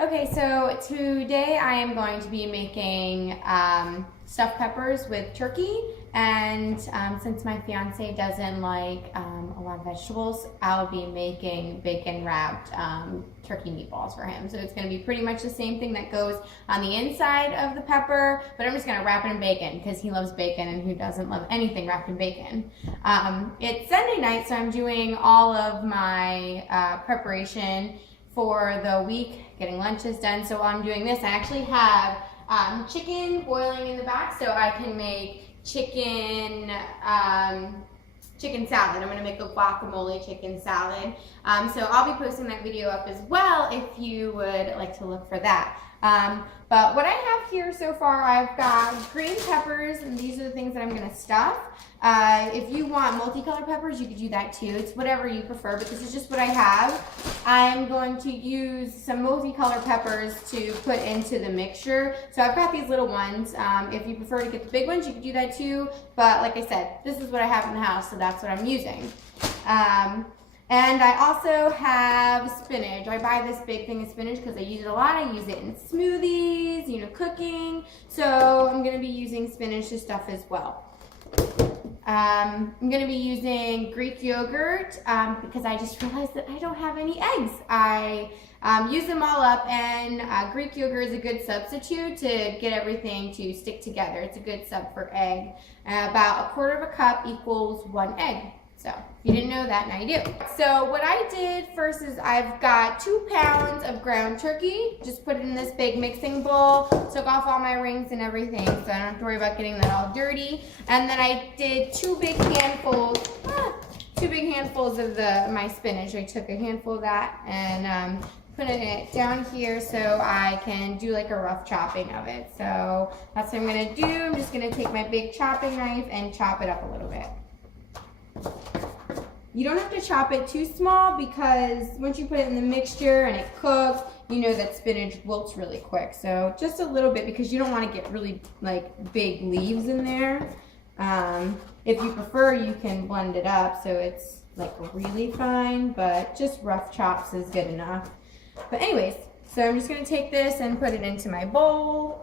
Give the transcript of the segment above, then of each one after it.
Okay, so today I am going to be making stuffed peppers with turkey, and since my fiance doesn't like a lot of vegetables, I'll be making bacon wrapped turkey meatballs for him. So it's going to be pretty much the same thing that goes on the inside of the pepper, but I'm just going to wrap it in bacon because he loves bacon, and who doesn't love anything wrapped in bacon? It's Sunday night, so I'm doing all of my preparation for the week, getting lunches done. So while I'm doing this, I actually have chicken boiling in the back, so I can make chicken salad. I'm gonna make a guacamole chicken salad. So I'll be posting that video up as well if you would like to look for that. But what I have here so far, I've got green peppers, and these are the things that I'm gonna stuff. If you want multicolored peppers, you could do that too. It's whatever you prefer, but this is just what I have. I'm going to use some multicolored peppers to put into the mixture. So I've got these little ones. If you prefer to get the big ones, you can do that too. But like I said, this is what I have in the house, so that's what I'm using. And I also have spinach. I buy this big thing of spinach because I use it a lot. I use it in smoothies, cooking. So I'm going to be using spinach to stuff as well. I'm going to be using Greek yogurt because I just realized that I don't have any eggs. I use them all up, and Greek yogurt is a good substitute to get everything to stick together. It's a good sub for egg. About 1/4 cup equals 1 egg. So if you didn't know that, now you do. So what I did first is I've got 2 pounds of ground turkey. Just put it in this big mixing bowl. Took off all my rings and everything, so I don't have to worry about getting that all dirty. And then I did 2 big handfuls of my spinach. I took a handful of that and put it down here so I can do like a rough chopping of it. So that's what I'm gonna do. I'm just gonna take my big chopping knife and chop it up a little bit. You don't have to chop it too small because once you put it in the mixture and it cooks, you know that spinach wilts really quick. So just a little bit because you don't want to get really like big leaves in there. If you prefer, you can blend it up so it's like really fine, but just rough chops is good enough. But anyways, so I'm just going to take this and put it into my bowl.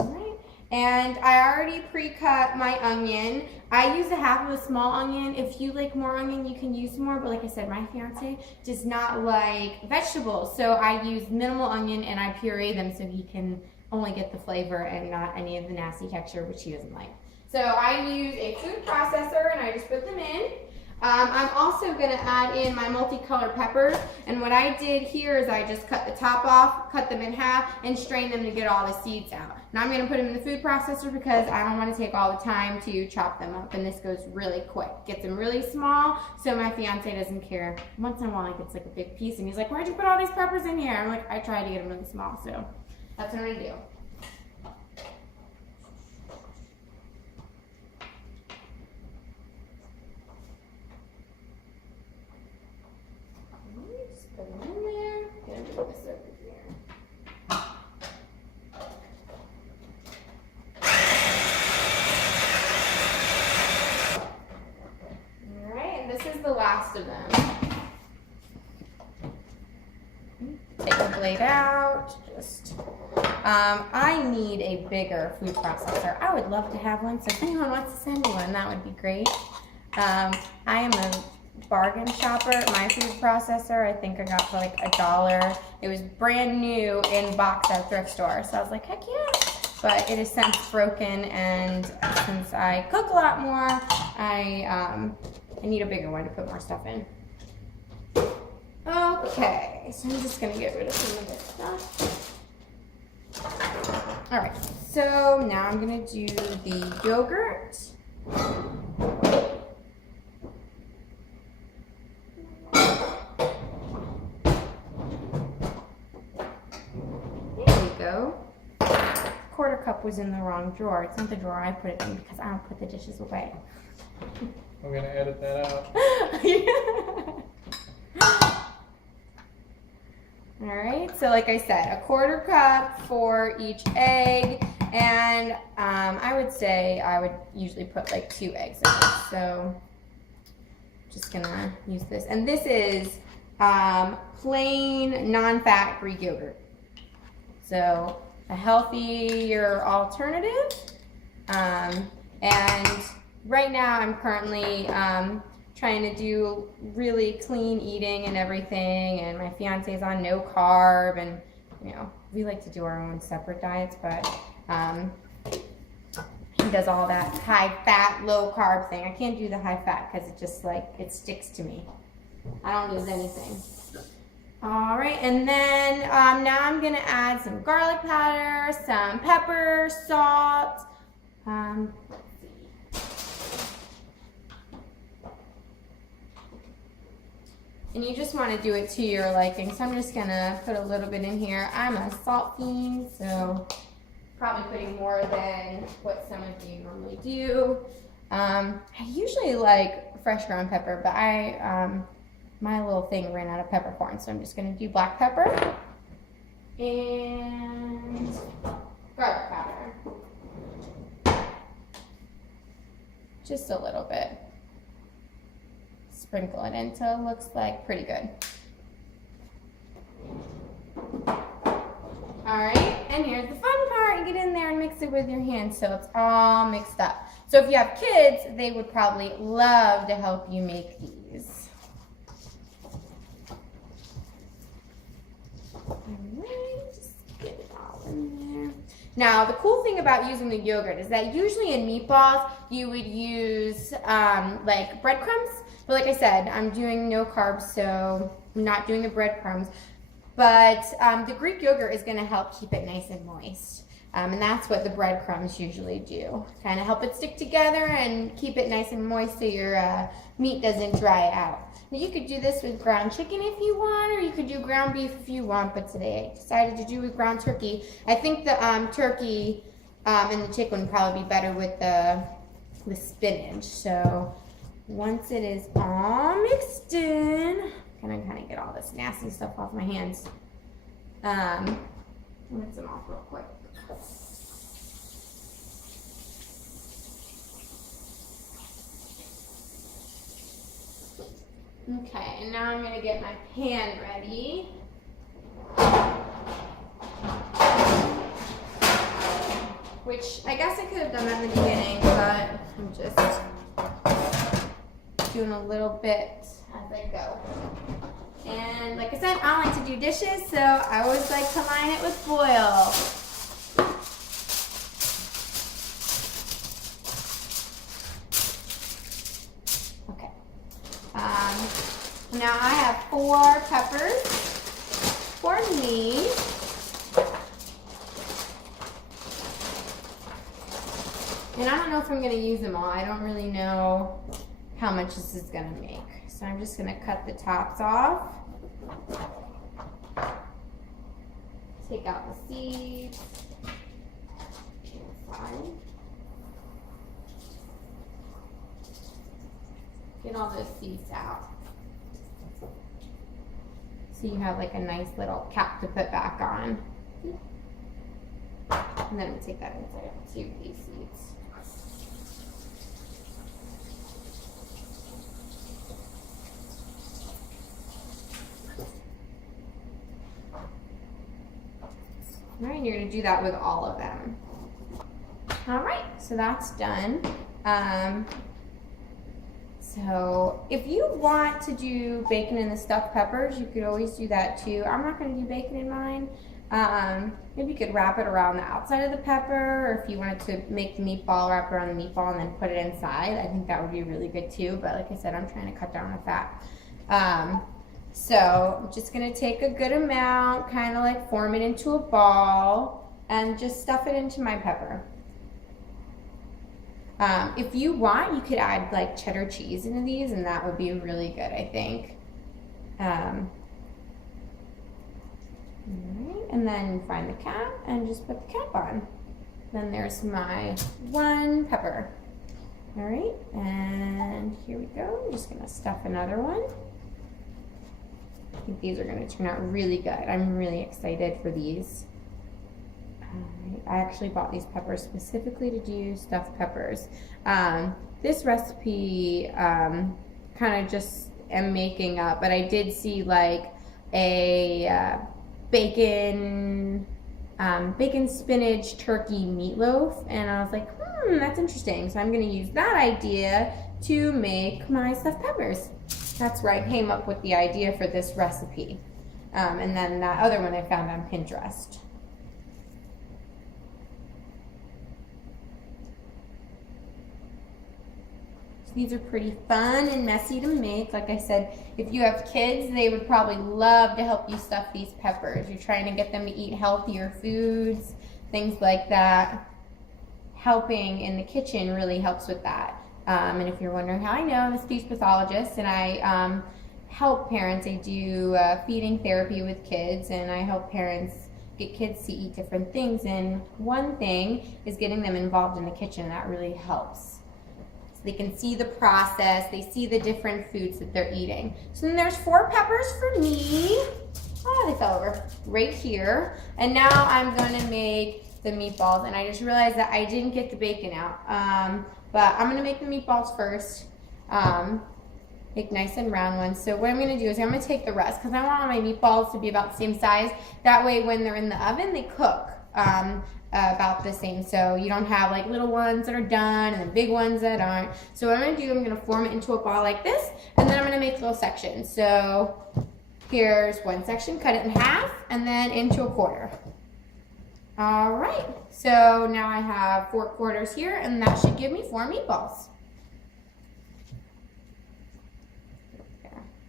Alright, and I already pre-cut my onion. I use a half of a small onion. If you like more onion, you can use more, but like I said, my fiance does not like vegetables, so I use minimal onion and I puree them so he can only get the flavor and not any of the nasty texture, which he doesn't like. So I use a food processor and I just put them in. I'm also going to add in my multicolored peppers, and what I did here is I just cut the top off, cut them in half, and strain them to get all the seeds out. Now I'm going to put them in the food processor because I don't want to take all the time to chop them up, and this goes really quick. Gets them really small, so my fiance doesn't care. Once in a while he gets like a big piece, and he's like, "Why'd you put all these peppers in here?" I'm like, I tried to get them really small, so that's what I'm going to do. Put them in there. Gonna move this over here. Alright, and this is the last of them. Take the blade out. I need a bigger food processor. I would love to have one, so if anyone wants to send me one, that would be great. I am a bargain shopper. My food processor, I think I got for like $1. It was brand new in box at a thrift store, so I was like, heck yeah. But it is since broken, and since I cook a lot more, I need a bigger one to put more stuff in. Okay, so I'm just gonna get rid of some of this stuff. All right, so now I'm gonna do the yogurt. Go. 1/4 cup was in the wrong drawer. It's not the drawer I put it in because I don't put the dishes away. I'm gonna edit that out. Alright, so like I said, 1/4 cup for each egg, And I would say I would usually put like 2 eggs in it. So just gonna use this. And this is plain non-fat Greek yogurt. So a healthier alternative. And right now I'm currently trying to do really clean eating and everything, and my fiance's on no carb, and you know, we like to do our own separate diets, but he does all that high fat, low carb thing. I can't do the high fat because it just like, it sticks to me. I don't lose anything. All right, and then now I'm gonna add some garlic powder, some pepper, salt. And you just want to do it to your liking. So I'm just gonna put a little bit in here. I'm a salt fiend, so probably putting more than what some of you normally do. I usually like fresh ground pepper, but my little thing ran out of peppercorn, so I'm just gonna do black pepper and garlic powder. Just a little bit. Sprinkle it in so it looks like pretty good. All right, and here's the fun part. You get in there and mix it with your hands so it's all mixed up. So if you have kids, they would probably love to help you make these. All right, just get it all in there. Now, the cool thing about using the yogurt is that usually in meatballs, you would use like breadcrumbs. But like I said, I'm doing no carbs, so I'm not doing the breadcrumbs. But the Greek yogurt is going to help keep it nice and moist. And that's what the breadcrumbs usually do. Kind of help it stick together and keep it nice and moist so your meat doesn't dry out. Now, you could do this with ground chicken if you want, or you could do ground beef if you want. But today I decided to do with ground turkey. I think the turkey and the chicken would probably be better with the spinach. So once it is all mixed in, I'm gonna kind of get all this nasty stuff off my hands. Rinse them off real quick. Okay, and now I'm gonna get my pan ready. Which I guess I could have done that in the beginning, but I'm just doing a little bit as I go. And like I said, I like to do dishes, so I always like to line it with foil. Okay. Now I have 4 peppers for me. And I don't know if I'm gonna use them all. I don't really know how much this is gonna make. So I'm just gonna cut the tops off. Take out the seeds. Fine. Get all those seeds out. So you have like a nice little cap to put back on. And then I'm gonna take that inside of 2 of these seeds. All right, you're gonna do that with all of them. All right, so that's done. So if you want to do bacon in the stuffed peppers, you could always do that too. I'm not gonna do bacon in mine. Maybe you could wrap it around the outside of the pepper, or if you wanted to make the meatball, wrap it around the meatball and then put it inside. I think that would be really good too, but like I said, I'm trying to cut down on fat. So I'm just gonna take a good amount, kind of like form it into a ball, and just stuff it into my pepper. If you want, you could add like cheddar cheese into these, and that would be really good, I think. Alright, and then find the cap and just put the cap on. Then there's my 1 pepper. Alright, and here we go. I'm just gonna stuff another one. I think these are gonna turn out really good. I'm really excited for these. Alright, I actually bought these peppers specifically to do stuffed peppers. This recipe kind of just am making up, but I did see like a bacon spinach turkey meatloaf, and I was like, that's interesting. So I'm going to use that idea to make my stuffed peppers. That's where I came up with the idea for this recipe. And then that other one I found on Pinterest. These are pretty fun and messy to make. Like I said, if you have kids, they would probably love to help you stuff these peppers. You're trying to get them to eat healthier foods, things like that. Helping in the kitchen really helps with that. And if you're wondering how I know, I'm a speech pathologist, and I help parents. I do feeding therapy with kids, and I help parents get kids to eat different things. And one thing is getting them involved in the kitchen. That really helps. They can see the process, they see the different foods that they're eating. So then there's 4 peppers for me. Oh, they fell over right here. And now I'm going to make the meatballs, and I just realized that I didn't get the bacon out. But I'm going to make the meatballs first. Make nice and round ones. So what I'm going to do is I'm going to take the rest, because I want all my meatballs to be about the same size. That way when they're in the oven, they cook about the same, so you don't have like little ones that are done and then big ones that aren't. So what I'm going to do, I'm going to form it into a ball like this, and then I'm going to make little sections. So here's one section, cut it in half, and then into a quarter. All right, so now I have 4 quarters here, and that should give me 4 meatballs.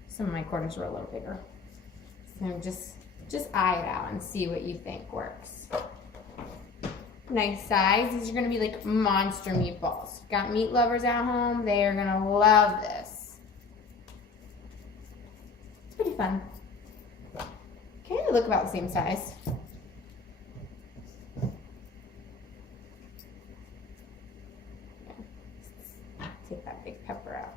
Some of my quarters were a little bigger, so just eye it out and see what you think works. Nice size. These are going to be like monster meatballs. Got meat lovers at home, they are going to love this. It's pretty fun. Okay, they look about the same size. Take that big pepper out.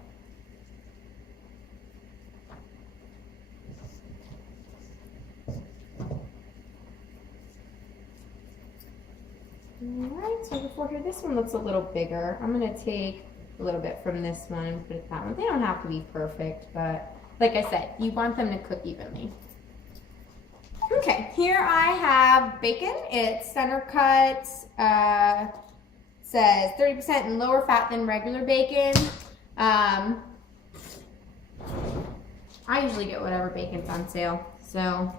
Alright, so before here, this one looks a little bigger. I'm going to take a little bit from this one and put it that one. They don't have to be perfect, but like I said, you want them to cook evenly. Okay, here I have bacon. It's center cut. Says 30% and lower fat than regular bacon. I usually get whatever bacon's on sale, so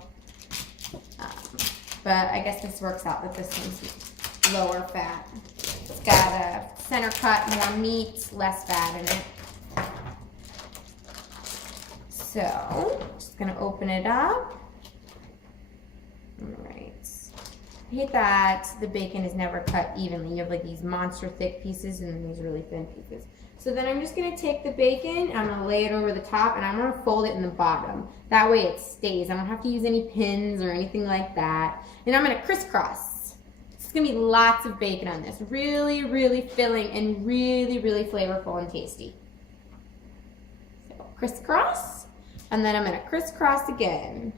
but I guess this works out that this one's lower fat. It's got a center cut, more meat, less fat in it. So, just gonna open it up. All right. I hate that the bacon is never cut evenly. You have like these monster thick pieces and then these really thin pieces. So then I'm just gonna take the bacon, I'm gonna lay it over the top, and I'm gonna fold it in the bottom. That way it stays. I don't have to use any pins or anything like that. And I'm gonna crisscross. It's gonna be lots of bacon on this. Really, really filling and really, really flavorful and tasty. So crisscross, and then I'm gonna crisscross again.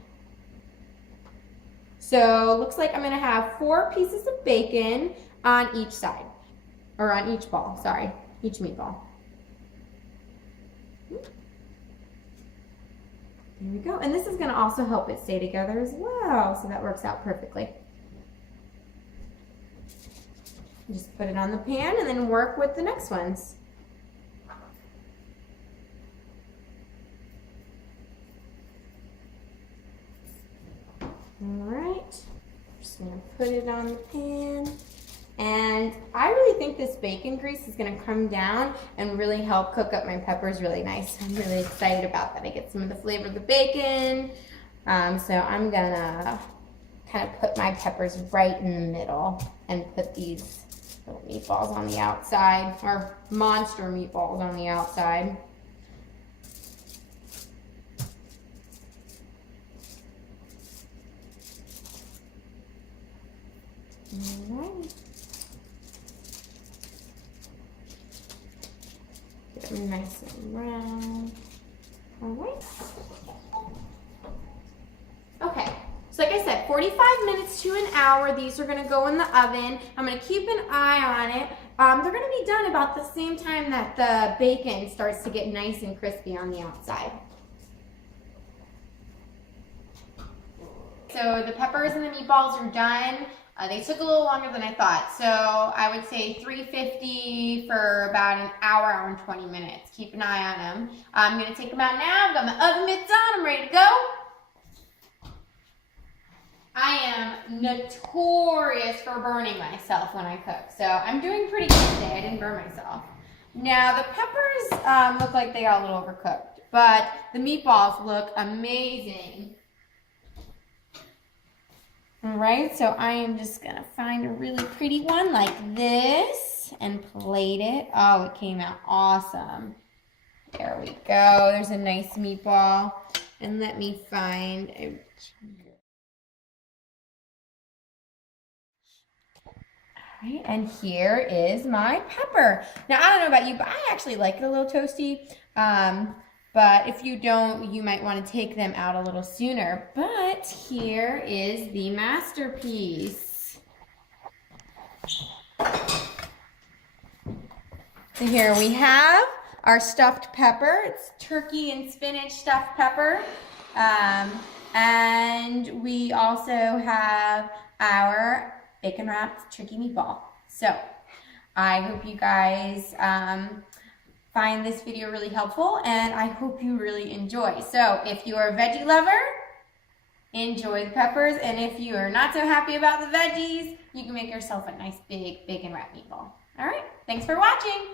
So looks like I'm gonna have 4 pieces of bacon on each side, or on each ball, sorry, each meatball. There we go. And this is gonna also help it stay together as well, so that works out perfectly. Just put it on the pan and then work with the next ones. Alright, just gonna put it on the pan. And I really think this bacon grease is gonna come down and really help cook up my peppers really nice. I'm really excited about that. I get some of the flavor of the bacon. So I'm gonna kind of put my peppers right in the middle and put these little meatballs on the outside, or monster meatballs on the outside. Alright. Get them nice and round. Alright. Okay, So like I said, 45 minutes to an hour. These are gonna go in the oven. I'm gonna keep an eye on it. They're gonna be done about the same time that the bacon starts to get nice and crispy on the outside. So the peppers and the meatballs are done. They took a little longer than I thought. So I would say 350 for about an hour, hour and 20 minutes. Keep an eye on them. I'm gonna take them out now. I've got my oven mitts on, I'm ready to go. I am notorious for burning myself when I cook. So I'm doing pretty good today. I didn't burn myself. Now the peppers look like they got a little overcooked, but the meatballs look amazing. All right, so I am just gonna find a really pretty one like this and plate it. Oh, it came out awesome. There we go. There's a nice meatball. And let me find a... All right, and here is my pepper. Now, I don't know about you, but I actually like it a little toasty. But if you don't, you might want to take them out a little sooner. But here is the masterpiece. So here we have our stuffed pepper. It's turkey and spinach stuffed pepper. And we also have our bacon wrapped turkey meatball. So I hope you guys find this video really helpful, and I hope you really enjoy. So if you're a veggie lover, enjoy the peppers, and if you are not so happy about the veggies, you can make yourself a nice big bacon wrapped meatball. All right, thanks for watching.